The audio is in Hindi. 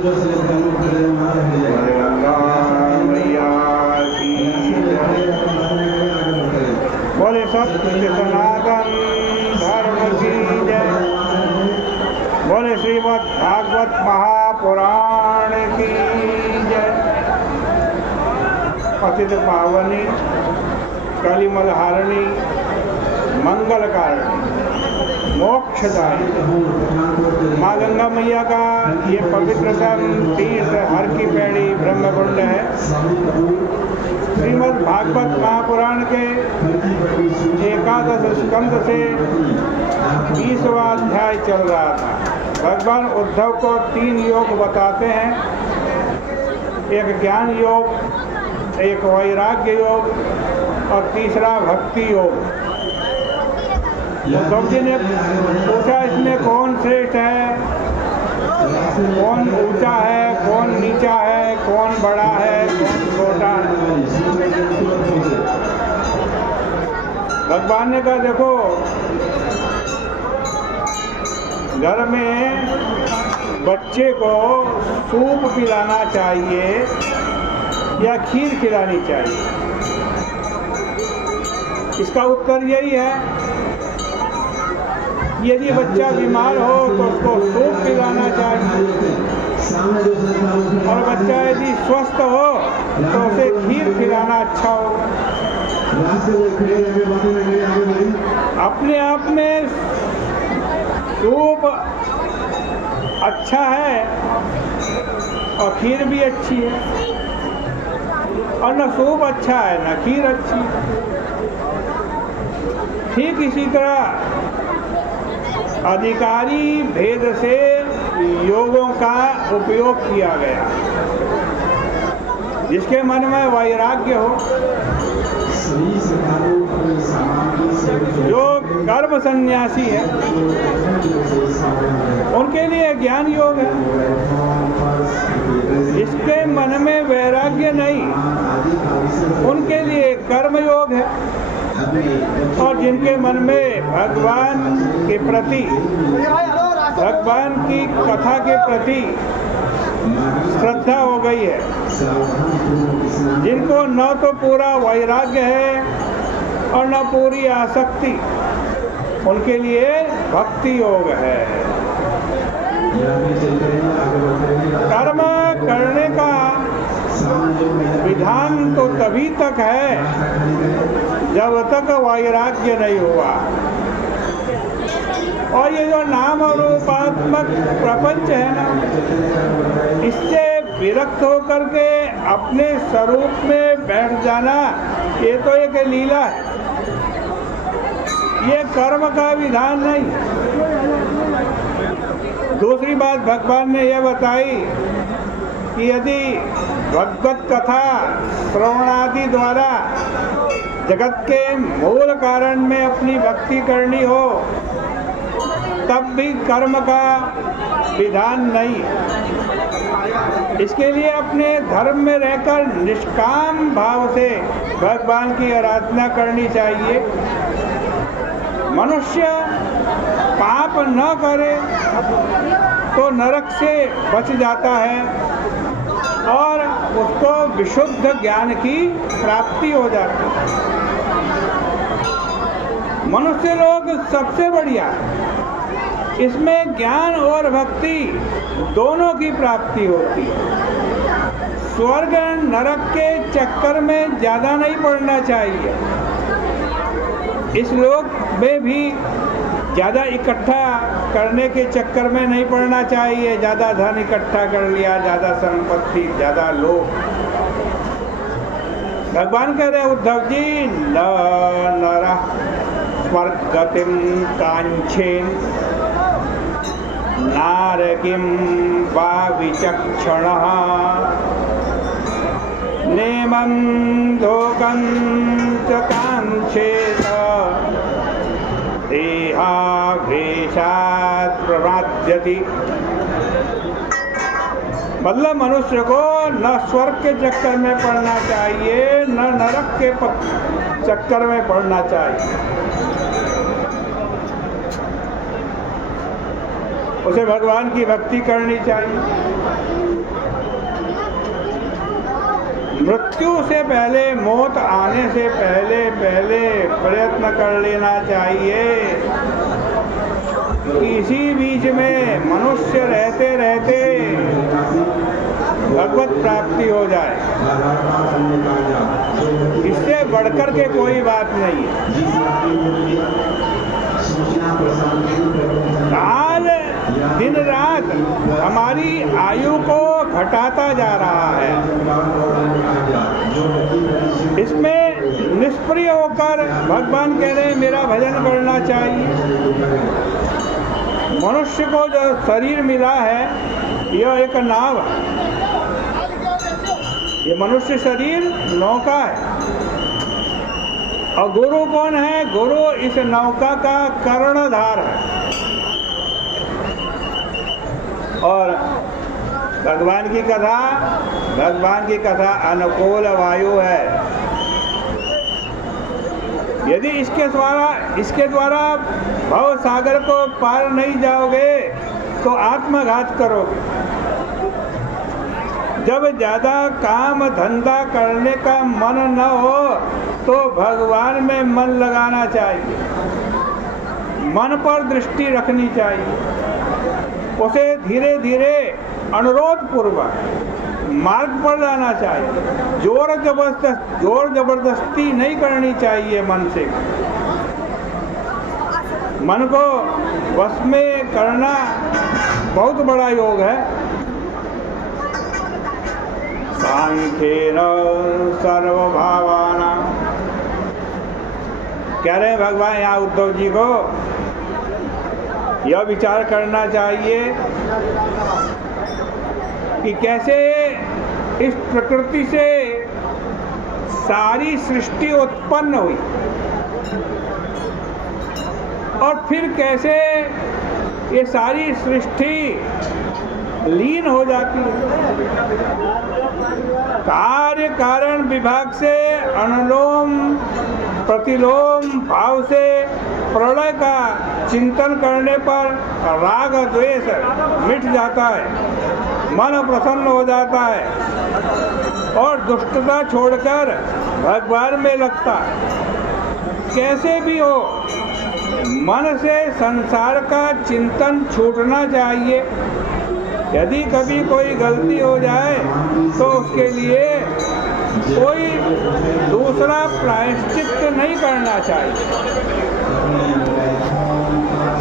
बोले सत्य सनातन धर्म की जय। बोले श्रीमद् भागवत महापुराण की जय। पतित पावनी कलिमलहारिणी मंगलकारिणी मोक्षदायी माँ गंगा मैया का ये पवित्रतम तीर्थ हर की पैड़ी ब्रह्मकुंड है। श्रीमद् भागवत महापुराण के 11 स्कंद से 20वां अध्याय चल रहा था। भगवान उद्धव को 3 योग बताते हैं, एक ज्ञान योग, एक वैराग्य योग और तीसरा भक्ति योग। उद्धव जी ने पूछा इसमें कौन श्रेष्ठ है, कौन ऊंचा है, कौन नीचा है, कौन बड़ा है, कौन छोटा है। भगवान ने कहा देखो, घर में बच्चे को सूप पिलाना चाहिए या खीर खिलानी चाहिए। इसका उत्तर यही है, यदि बच्चा बीमार हो तो उसको सूप पिलाना चाहिए और बच्चा यदि स्वस्थ हो तो उसे खीर खिलाना अच्छा हो। अपने आप में सूप अच्छा है और खीर भी अच्छी है, और न सूप अच्छा है न खीर अच्छी है। ठीक इसी तरह अधिकारी भेद से योगों का उपयोग किया गया। जिसके मन में वैराग्य हो, जो कर्म सन्यासी है, उनके लिए ज्ञान योग है। जिसके मन में वैराग्य नहीं, उनके लिए कर्म योग है। और जिनके मन में भगवान के प्रति, भगवान की कथा के प्रति श्रद्धा हो गई है, जिनको न तो पूरा वैराग्य है और न पूरी आसक्ति, उनके लिए भक्ति योग है। कर्म करने का विधान तो तभी तक है जब तक वैराग्य नहीं हुआ। और ये जो नाम और रूपात्मक प्रपंच है ना, इससे विरक्त होकर के अपने स्वरूप में बैठ जाना, ये तो एक लीला है, ये कर्म का विधान नहीं। दूसरी बात भगवान ने यह बताई कि यदि भगवत कथा श्रवणादि द्वारा जगत के मूल कारण में अपनी भक्ति करनी हो, तब भी कर्म का विधान नहीं। इसके लिए अपने धर्म में रहकर निष्काम भाव से भगवान की आराधना करनी चाहिए। मनुष्य पाप न करे तो नरक से बच जाता है और उसको विशुद्ध ज्ञान की प्राप्ति हो जाती है। मनुष्य लोग सबसे बढ़िया, इसमें ज्ञान और भक्ति दोनों की प्राप्ति होती है। स्वर्ग नरक के चक्कर में ज़्यादा नहीं पड़ना चाहिए। इस लोक में भी ज़्यादा इकट्ठा करने के चक्कर में नहीं पड़ना चाहिए। ज़्यादा धन इकट्ठा कर लिया, ज़्यादा संपत्ति, ज़्यादा लोभ। भगवान कह रहे उद्धव जी, न नरः स्वर्गतिं कांक्षेन नारकिं वा विचक्षणः नेमं लोकं च कांक्षेत देहाभेशात् प्रमाद्यति। मतलब मनुष्य को न स्वर्ग के चक्कर में पड़ना चाहिए, न नरक के चक्कर में पड़ना चाहिए। उसे भगवान की भक्ति करनी चाहिए। मृत्यु से पहले, मौत आने से पहले प्रयत्न कर लेना चाहिए कि इसी बीच में मनुष्य रहते रहते भगवत प्राप्ति हो जाए। इससे बढ़कर के कोई बात नहीं है। काल दिन रात हमारी आयु को घटाता जा रहा है। इसमें निष्प्रिय होकर भगवान कह रहे हैं मेरा भजन करना चाहिए। मनुष्य को जो शरीर मिला है यह एक नाव है। ये मनुष्य शरीर नौका है। और गुरु कौन है? गुरु इस नौका का कर्णधार है। और भगवान की कथा अनुकूल वायु है। यदि इसके द्वारा भव सागर को पार नहीं जाओगे तो आत्मघात करोगे। जब ज्यादा काम धंधा करने का मन न हो तो भगवान में मन लगाना चाहिए, मन पर दृष्टि रखनी चाहिए। उसे धीरे धीरे अनुरोध पूर्वक मार्ग पर लाना चाहिए। जोर जबरदस्ती नहीं करनी चाहिए मन से। मन को वश में करना बहुत बड़ा योग है। सांख्येन सर्वभावानां, कह रहे हैं भगवान यहाँ उद्धव जी को यह विचार करना चाहिए कि कैसे इस प्रकृति से सारी सृष्टि उत्पन्न हुई और फिर कैसे ये सारी सृष्टि लीन हो जाती है। कार्य कारण विभाग से अनुलोम प्रतिलोम भाव से प्रलय का चिंतन करने पर राग द्वेष मिट जाता है, मन प्रसन्न हो जाता है और दुष्टता छोड़कर भगवान में लगता है। कैसे भी हो मन से संसार का चिंतन छूटना चाहिए। यदि कभी कोई गलती हो जाए तो उसके लिए कोई दूसरा प्रायश्चित नहीं करना चाहिए।